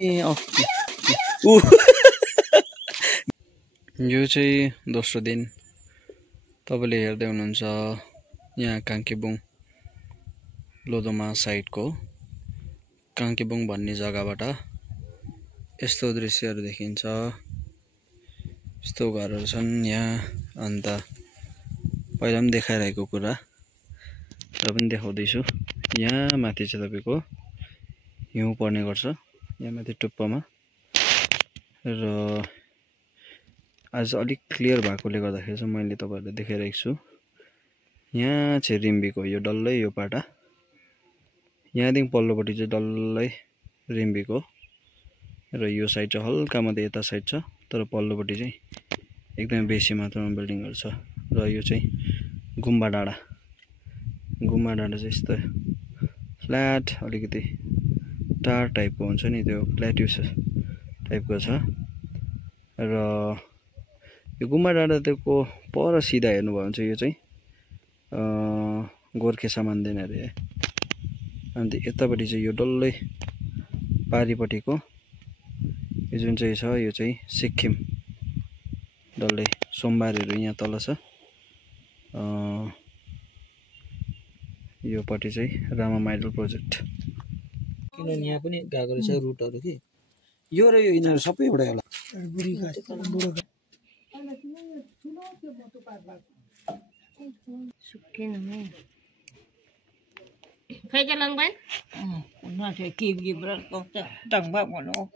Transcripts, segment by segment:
यो चाहिँ दोस्रो दिन तपाईले हेर्दै हुनुहुन्छ यहाँ काङ्केबुङ लोधोमा साइडको काङ्केबुङ भन्ने जग्गाबाट यस्तो दृश्यहरू देखिन्छ। यस्तो घरहरू छन् यहाँ। अन्त पहिला पनि देखाइरहेको कुरा र पनि देखाउँदैछु। यहाँ माथि चाहिँ तपाईको हिउँ पर्ने गर्छ यहाँ माथि टुप्पामा र आज अलिक क्लियर भएकोले गर्दाखेरि चाहिँ मैले तपाईहरुलाई देखाइरहेको छु। यहाँ चाहिँ रिम्बीको यो डल्लै यो पाटा यहाँदेखि पल्लोपट्टि चाहिँ डल्लै रिम्बीको र यो साइड चाहिँ हल्का मात्रै यता साइड छ तर पल्लोपट्टि चाहिँ एकदमै बेसी मात्रामा बिल्डिङहरु छ। र यो चाहिँ गुम्बा डाँडा चाहिँ यस्तो फ्ल्याट अलिकति टार टाइपको हुन्छ नि त्यो प्लेट्युस टाइपको छ। र यो गुम्बा डाँडाको पर सिधा हेर्नुभयो भने चाहिँ यो चाहिँ गोर्खे सामानदेन अरे। अन्त यतापट्टि चाहिँ यो डल्लै पारिपट्टिको यो जुन चाहिँ छ यो चाहिँ सिक्किम डल्लै सोमबारहरू यहाँ तल छ। यो पट्टि चाहिँ रामा माइडल प्रोजेक्ट किनभने यहाँ पनि गएको रहेछ रुटहरु कि यो र यो यिनीहरु सबै एउटै होला। Phải cho lần bên? Nó thì kìm kìm ra có tầng bác của nó.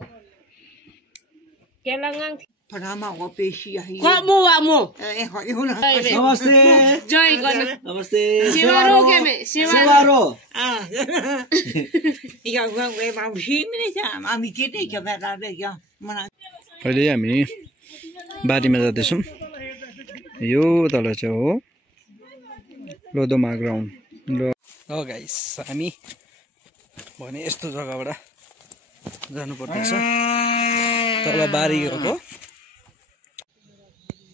Cho lần ngang. Phần nào mà có bê xì hay. Có mua à mua? Em hỏi yêu nào. नमस्ते Joy con. नमस्ते Sivaro के में सेवारो À. Giờ vâng về vào xí mới đấy chứ. Mà mình chết đấy cho mẹ ra đây cho. Mà là अहिले हामी बारीमा जाँदैछौँ। यो तल चाहिँ हो लोधोमा ग्राउन्ड र गाइस हामी भने यस्तो जग्गाबाट जानुपर्दैछ तल बारी गएको।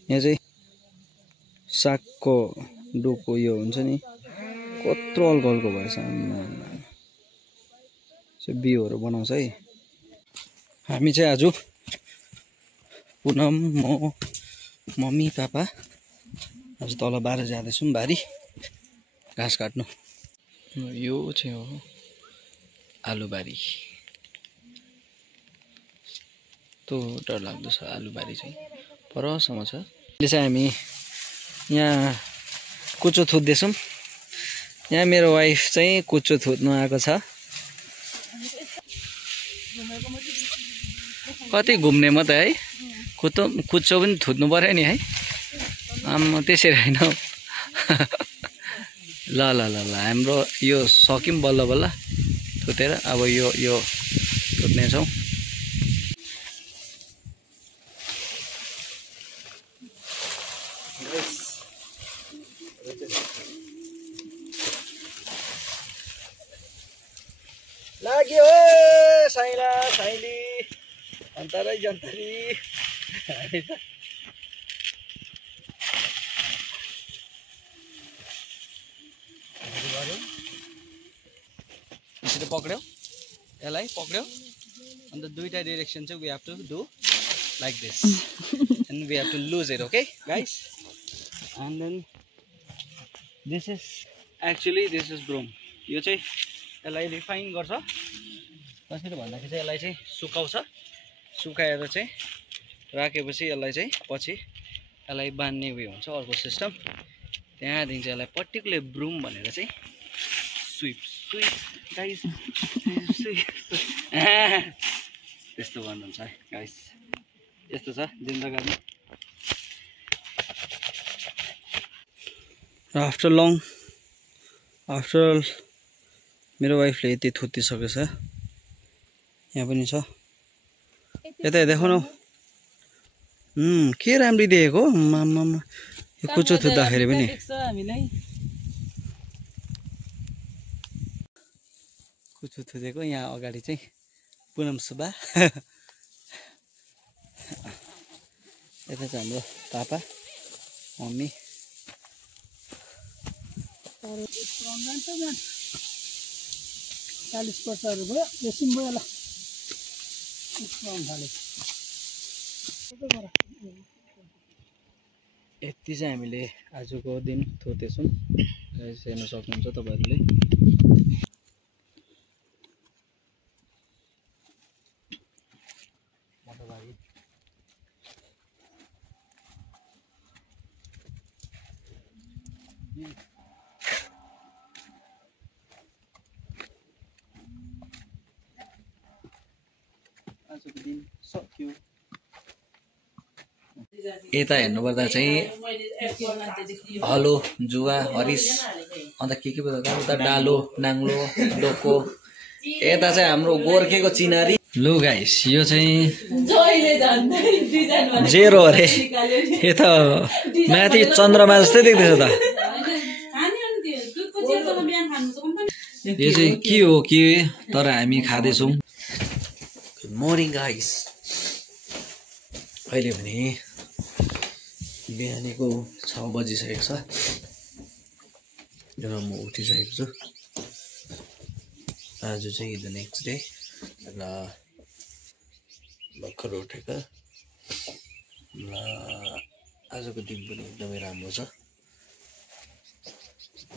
यहाँ चाहिँ सागको डोको यो हुन्छ नि कत्रो अल्गलको भएछ बिउहरू बनाउँछ है। हामी चाहिँ आज पुनम म मम्मी पापा आज तल बाह्र जाँदैछौँ बारी घाँस काट्नु। यो चाहिँ हो आलुबारी। यस्तो डर लाग्दो छ आलुबारी चाहिँ परसम्म छ। अहिले चाहिँ हामी यहाँ कुचो थुत्दैछौँ। यहाँ मेरो वाइफ चाहिँ कुचो थुत्नु आएको छ। कति घुम्ने म त है कुचो पनि थुत्नु पर्यो नि है। त्यसरी होइन ल ल ल ल हाम्रो यो सक्यौँ बल्ल बल्ल थुतेर अब यो थुत्नेछौँ। लाग्यो साइला साइली अन्तरै जन्तरी यसरी पक्ड्यो यसलाई पक्ड्यो अन्त दुईटा डिरेक्सन चाहिँ we have to do like this and we have to lose it okay guys. And then this is actually this is ब्रोम। यो चाहिँ यसलाई रिफाइन गर्छ कसरी भन्दाखेरि चाहिँ यसलाई चाहिँ सुकाउँछ। सुकाएर चाहिँ राखेपछि यसलाई चाहिँ पछि यसलाई बान्ने उयो हुन्छ अर्को सिस्टम। त्यहाँदेखि चाहिँ यसलाई पर्टिकुलर ब्रुम भनेर चाहिँ स्विप गाइस त्यस्तो भन्नुहुन्छ है गाइस। यस्तो छ जिन्दगी। आफ्टर मेरो वाइफले यति थुत्तिसकेछ। यहाँ पनि छ यता देखाउ न। के राम्ररी देखेको मामा यो कुचो थुत्दाखेरि पनि। कुचो थुतेको यहाँ अगाडि चाहिँ पुनम सुब्बा यता चाहिँ हाम्रो पापा मम्मी। 40 वर्षहरु भयो बेसी भयो होला। यति चाहिँ हामीले आजको दिन थोतेछौँ। हेर्न सक्नुहुन्छ तपाईँहरूले। आजको दिन सक्यो। यता हेर्नुपर्दा चाहिँ हलो जुवा हरिस अन्त के पो उता डालो नाङ्लो डोको। यता चाहिँ हाम्रो गोर्खेको चिनारी। लु गाइस यो चाहिँ जेरो अरे। यता माथि चन्द्रमा जस्तै देख्दैछ त। यो चाहिँ के हो के तर हामी खाँदैछौँ। Good morning guys. अहिले भने बिहानीको 6 बजिसकेको छ र म उठिसकेको छु। आज चाहिँ द नेक्स्ट डे र भर्खर उठेको र आजको दिन पनि एकदमै राम्रो छ।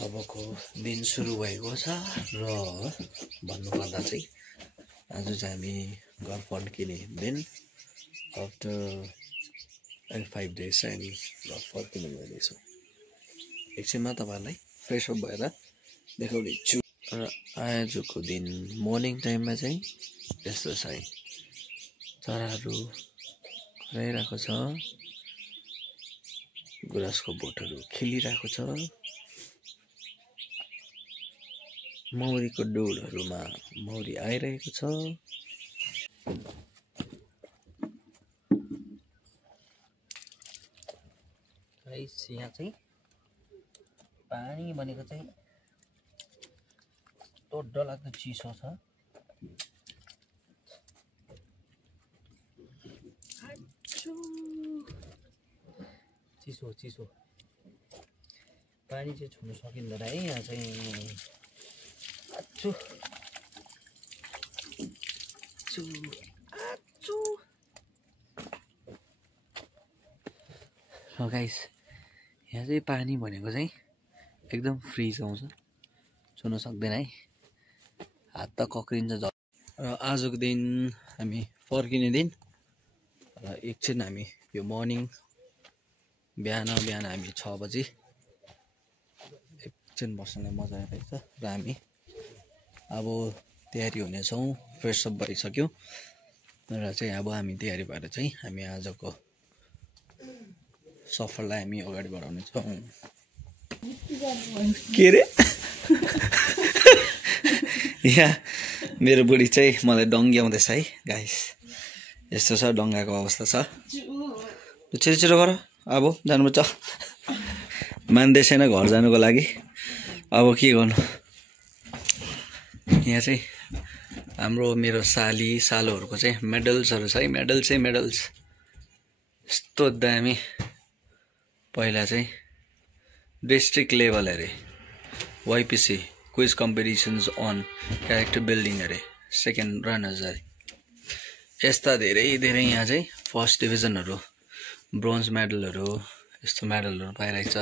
अबको दिन सुरु भएको छ र भन्नुपर्दा चाहिँ आज चाहिँ हामी घर फर्किने दिन आफ्टर 5 days चाहिँ हामी घर फर्किनु गइरहेछौँ। एकछिनमा तपाईँहरूलाई फ्रेस अप भएर देखाउने छु। र आजको दिन मर्निङ टाइममा चाहिँ यस्तो छ है, चराहरू कराइरहेको छ, गुराँसको बोटहरू खेलिरहेको छ, मौरीको डोरहरूमा मौरी आइरहेको छ। यहाँ चाहिँ पानी भनेको चाहिँ कस्तो डरलाग्दो चिसो छ। चिसो चिसो पानी चाहिँ छुन सकिँदैन है यहाँ चाहिँ। आच्छु आच्छु। गाइस यहाँ चाहिँ पानी भनेको चाहिँ एकदम फ्रिज आउँछ, छुन सक्दैन है, हात त कक्रिन्छ। र आजको दिन हामी फर्किने दिन र एकछिन हामी यो मर्निङ बिहान हामी 6 बजी एकछिन बस्नलाई मजा आइरहेछ र हामी अब तयारी हुनेछौँ। फ्रेस अप भइसक्यो र चाहिँ अब हामी तयारी भएर चाहिँ हामी आजको सफरलाई हामी अगाडि बढाउनेछौँ। के रे यहाँ मेरो बुढी चाहिँ मलाई डङ्ग्याउँदैछ है गाइस। यस्तो छ डङ्गाको अवस्था छ। छिटो छिटो गर, अब जानुपर्छ। मान्दैछैन घर जानुको लागि। अब के गर्नु। यहाँ चाहिँ हाम्रो मेरो सालोहरूको चाहिँ मेडल्सहरू छ है। मेडल्स यस्तो दामी। पहिला चाहिँ डिस्ट्रिक्ट लेभल अरे, YPC quiz competitions on character building अरे, सेकेन्ड रनर्स अरे। यस्ता धेरै यहाँ चाहिँ फर्स्ट डिभिजनहरू, ब्रोन्ज मेडलहरू, यस्तो मेडलहरू पाइरहेको छ।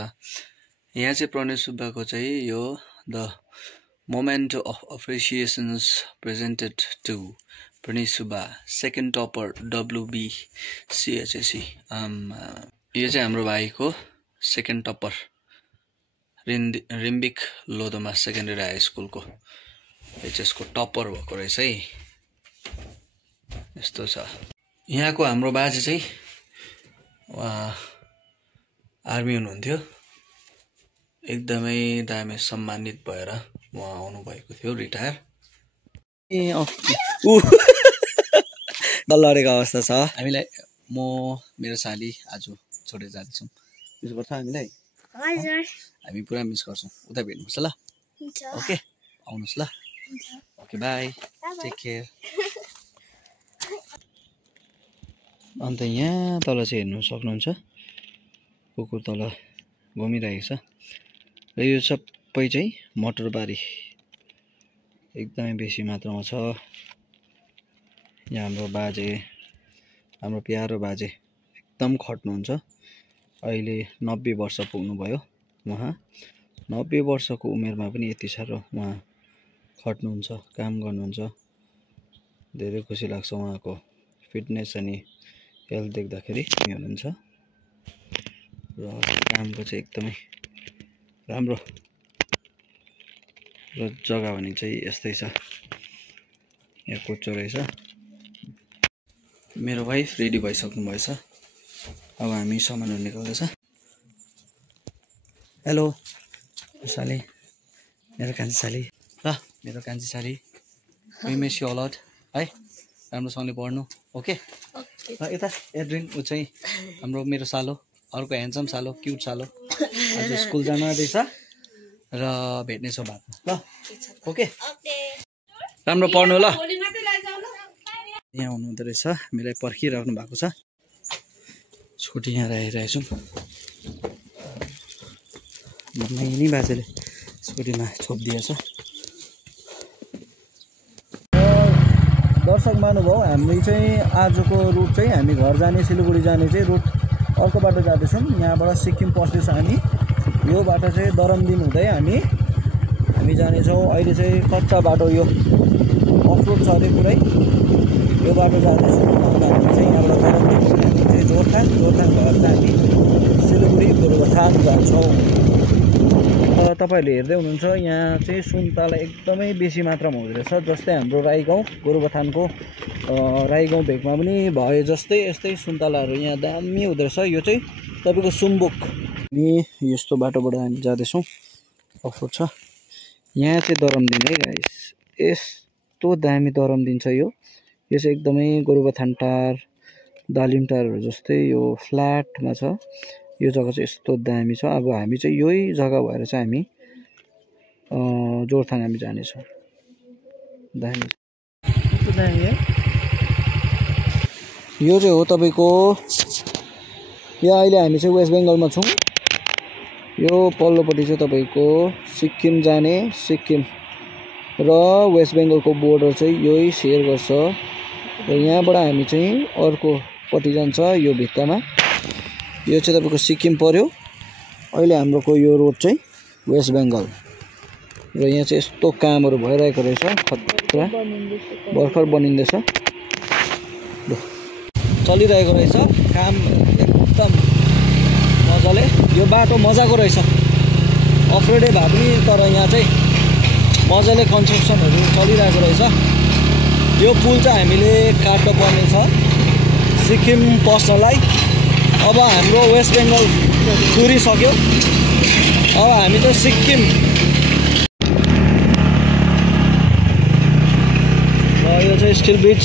यहाँ चाहिँ प्रणय सुब्बाको चाहिँ यो the moment of appreciations presented to Pranay Subba second topper WBCHSC। यो चाहिँ हाम्रो भाइको सेकेन्ड टपर रिम्बिक लोधोमा सेकेन्डरी हाई स्कुलको HS को टपर भएको रहेछ है। यस्तो छ। यहाँको हाम्रो बाजे चाहिँ आर्मी हुनुहुन्थ्यो। एकदमै दामी सम्मानित भएर उहाँ आउनुभएको थियो रिटायर। लडेको अवस्था छ। हामीलाई म मेरो साली आज छोडेर जाँदैछौँ। मिस गर्छ हामीलाई? हामी पुरा मिस गर्छौँ। उता भेट्नुपर्छ ल। ओके आउनुहोस् ल। Okay bye, take care. अन्त यहाँ तल चाहिँ हेर्नु सक्नुहुन्छ कुकुर तल घुमिरहेको छ। र यो सबै चाहिँ मटरबारी एकदमै बेसी मात्रामा छ। यहाँ हाम्रो बाजे, हाम्रो प्यारो बाजे एकदम खट्नुहुन्छ। अहिले 90 वर्ष पुग्नुभयो उहाँ। 90 वर्षको उमेरमा पनि यति साह्रो उहाँ खट्नुहुन्छ, काम गर्नुहुन्छ। धेरै खुसी लाग्छ उहाँको फिटनेस अनि हेल्थ देख्दाखेरि हुनुहुन्छ र कामको चाहिँ एकदमै राम्रो र जग्गा भने चाहिँ यस्तै छ। यहाँ कोचो रहेछ। मेरो वाइफ रेडी भइसक्नु भएछ। अब हामी सामानहरू निकाल्दैछ। हेलो साली, मेरो कान्छी साली ल मेरो कान्छी साली, वी मिस यु अलट है। राम्रोसँगले पढ्नु ओके। ल यता एड्रिन ऊ चाहिँ हाम्रो मेरो सालो, अर्को ह्यान्डसम सालो, क्युट सालो आज स्कुल जानु आँदैछ र भेट्नेछौँ बादमा ल ओके। राम्रो पढ्नु ल। यहाँ हुनुहुँदो रहेछ, मलाई पर्खिराख्नु भएको छ। स्कुटी यहाँ राखिरहेको छु। मम्मी बाजेले स्कुटीमा छोपिदिएछ। दर्शक महानुभाव, हामी चाहिँ आजको रुट चाहिँ हामी घर जाने सिलगढी जाने चाहिँ रुट अर्को बाटो जाँदैछौँ। यहाँबाट सिक्किम पस्दैछौँ हामी। यो बाटो चाहिँ दरमदिन हुँदै हामी जानेछौँ। अहिले चाहिँ कच्चा बाटो, यो अफरोड छ अरे पुरै। यो बाटो जाँदैछौँ। अन्त हामी चाहिँ यहाँबाट दरमदिन हामी चाहिँ जोरथाङ भएर चाहिँ हामी सिलगढी गोरुबथान जान्छौँ। तपाईँहरूले हेर्दै हुनुहुन्छ यहाँ चाहिँ सुन्तला एकदमै बेसी मात्रामा हुँदो रहेछ। जस्तै हाम्रो राई गाउँ गोरुबथानको राई गाउँ भेगमा पनि भए जस्तै यस्तै सुन्तलाहरू यहाँ दामी हुँदो रहेछ। यो चाहिँ तपाईँको सुम्बुक। हामी यस्तो बाटोबाट हामी जाँदैछौँ। अफरोड छ। यहाँ चाहिँ दरमदिन है गाइस, यस्तो दामी दरमदिन छ। यो चाहिँ एकदमै गोरुबथान टार, दालिम टारहरू जस्तै यो फ्ल्याटमा छ। यो जग्गा चाहिँ यस्तो दामी छ। अब हामी चाहिँ यही जग्गा भएर चाहिँ हामी जोरथाङ हामी जानेछौँ। दामी कस्तो दामी है। यो चाहिँ हो तपाईँको, यो अहिले हामी चाहिँ वेस्ट बेङ्गलमा छौँ। यो पल्लोपट्टि चाहिँ तपाईँको सिक्किम जाने, सिक्किम र वेस्ट बेङ्गलको बोर्डर चाहिँ यही सेयर गर्छ। र यहाँबाट हामी चाहिँ अर्कोपट्टि जान्छ यो भित्तामा। यो चाहिँ तपाईँको सिक्किम पर्यो। अहिले हाम्रोको यो रोड चाहिँ वेस्ट बेङ्गल। र यहाँ चाहिँ यस्तो कामहरू भइरहेको रहेछ, खतरा भर्खर बनिँदैछ, चलिरहेको रहेछ काम एकदम मजाले। यो बाटो मजाको रहेछ, अफरोडै भए पनि तर यहाँ चाहिँ मजाले कन्स्ट्रक्सनहरू चलिरहेको रहेछ। यो पुल चाहिँ हामीले काट्नु पर्ने छ सिक्किम पस्नलाई। अब हाम्रो वेस्ट बेङ्गल पुरिसक्यो। अब हामी चाहिँ सिक्किम र यो चाहिँ स्टिल ब्रिज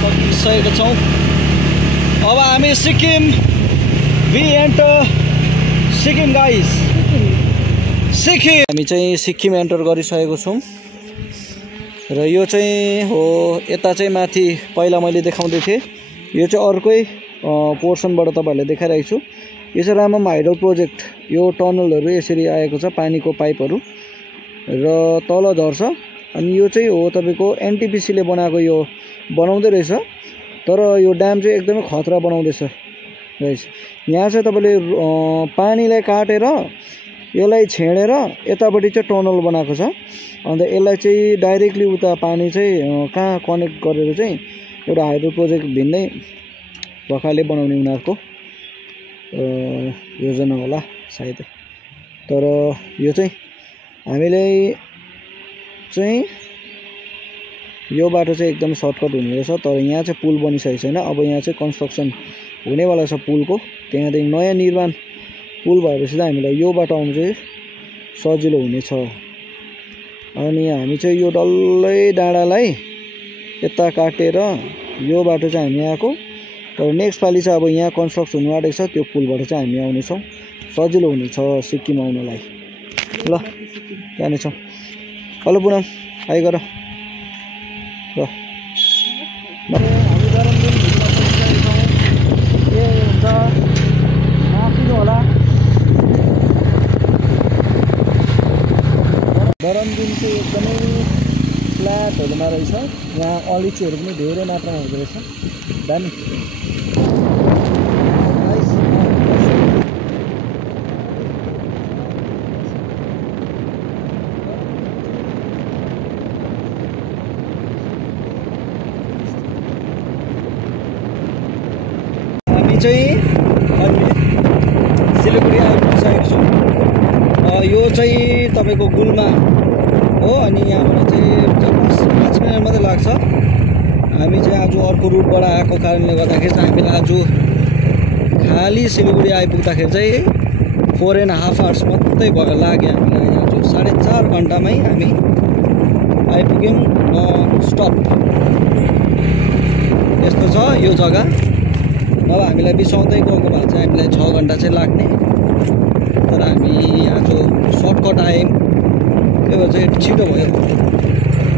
सकिसकेको छौँ। अब हामी Sikkim, we enter Sikkim guys, Sikkim. हामी चाहिँ सिक्किम एन्टर गरिसकेको छौँ। र यो चाहिँ हो यता चाहिँ माथि पहिला मैले देखाउँदै थिएँ। यो चाहिँ अर्कै पोर्सनबाट तपाईँहरूलाई देखाइरहेको छु। यो चाहिँ रामम हाइडल प्रोजेक्ट। यो टनलहरू यसरी आएको छ, पानीको पाइपहरू र तल झर्छ। अनि यो चाहिँ हो तपाईँको एनटिपिसीले बनाएको, यो बनाउँदै रहेछ। तर यो ड्याम चाहिँ एकदमै खतरा बनाउँदैछ गाइस। यहाँ चाहिँ तपाईँले पानीलाई काटेर यसलाई छेडेर यतापट्टि चाहिँ टनल बनाएको छ। अन्त यसलाई चाहिँ डाइरेक्टली उता पानी चाहिँ कहाँ कनेक्ट गरेर चाहिँ एउटा हाइड्रो प्रोजेक्ट भिन्नै प्रकारले बनाउने उनीहरूको योजना होला सायद। तर यो चाहिँ हामीले चाहिँ यो बाटो चाहिँ एकदम सर्टकट हुने रहेछ। तर यहाँ चाहिँ पुल बनिसकेको छैन। अब यहाँ चाहिँ कन्स्ट्रक्सन हुनेवाला छ पुलको। त्यहाँदेखि नयाँ निर्माण पुल भएपछि चाहिँ हामीलाई यो बाटो आउनु चाहिँ सजिलो हुनेछ। अनि हामी चाहिँ यो डल्लै डाँडालाई यता काटेर यो बाटो चाहिँ हामी आएको। तर नेक्स्ट पालि चाहिँ अब यहाँ कन्स्ट्रक्सन हुनु आँटेको छ, त्यो पुलबाट चाहिँ हामी आउनेछौँ। सजिलो हुनेछ सिक्किम आउनलाई। ल जानेछौँ। हेलो पुनम, हाई गर। ल हामी दरमदिन के हुन्छ माथिलो होला। दरमदिन चाहिँ एकदमै फ्ल्याटहरूमा रहेछ। यहाँ अलैँचीहरू पनि धेरै मात्रामा हुँदो रहेछ। दामी। हामी चाहिँ अहिले सिलगढी आइपुगिसकेको छौँ। यो चाहिँ तपाईँको गुल्मा हो अनि यहाँबाट चाहिँ 5 मिनट मात्रै लाग्छ। हामी चाहिँ आज अर्को रुटबाट आएको कारणले गर्दाखेरि चाहिँ हामीलाई आज खाली सिलगढी आइपुग्दाखेरि चाहिँ 4.5 आवर्स मात्रै भयो लाग्यो हामीलाई। आज 4.5 घन्टामै हामी आइपुग्यौँ नन स्टप। यस्तो छ यो जग्गा। अब हामीलाई बिसाउँदै गएको भए चाहिँ हामीलाई 6 घन्टा चाहिँ लाग्ने, तर हामी आज सर्टकट आयौँ त्यही भएर चाहिँ छिटो भयो।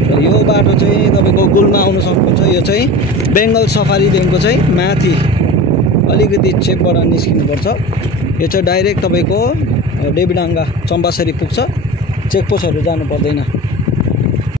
र यो बाटो चाहिँ तपाईँको गुल्मा आउनु सक्नुहुन्छ। यो चाहिँ बेङ्गल सफारीदेखिको चाहिँ माथि अलिकति चेकबाट निस्किनुपर्छ। यो चाहिँ डाइरेक्ट तपाईँको डेबिडाङ्गा चम्पासरी पुग्छ। चेकपोस्टहरू जानु पर्दैन।